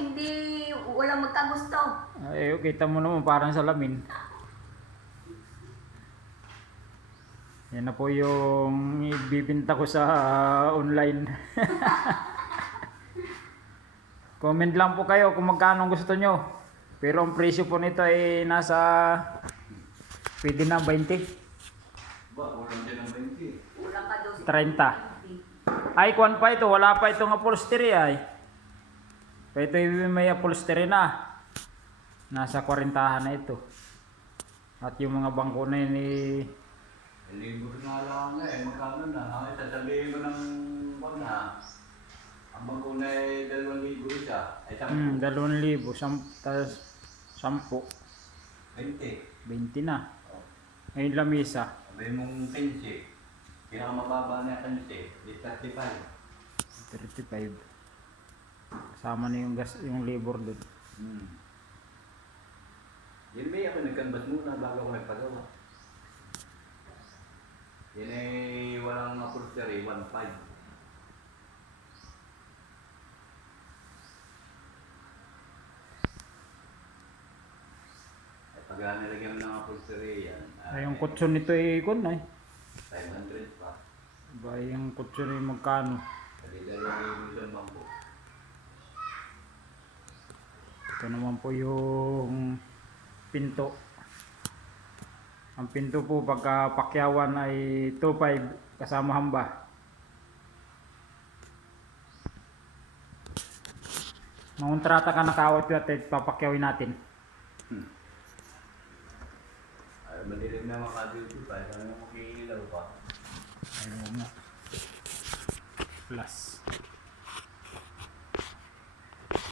hindi walang magkagusto. Ay, kita mo naman parang salamin. Yan na po yung ibibinta ko sa online. Comment lang po kayo kung magkano gusto nyo. Pero ang presyo po nito ay nasa pwede na 20. Ba, ulang din ng 20. Ulang ka daw. 30. Ay, kuwan pa ito. Wala pa itong upholstery ay. Ito yung may upholstery na. Nasa 40 na ito. At yung mga bangko na yun Libo na lang eh, magkano na? Ay, sasabihin mo ng wag na. Ang bangko na ay 2,000 isa. Ay, 10. 2,000. 10. 20. 20 na. Oh. Ayun lamisa. Sabihin mong 15. Pinakamababa na 15. Di 35. 35. Kasama na yung gas, yung labor doon. Yan ba ako nagkanbas muna bago ako nagpagawa. Yan ay walang upholstery, 1.5. At pag nilagyan mo ng upholstery yan, Ay, yung kutson nito ay ikon ay. 500 pa. Ba, yung kutson ay magkano? Dali-dali yung isang bangko. Ito naman po yung pinto. Ang pinto po pagka pakyawan ay 2.5 kasama hamba. Mangontrata ka na kaawat at papakyawin natin. Ay, madilim na makadito pa. Ano mo kikilaw pa? Ayun nga. Plus.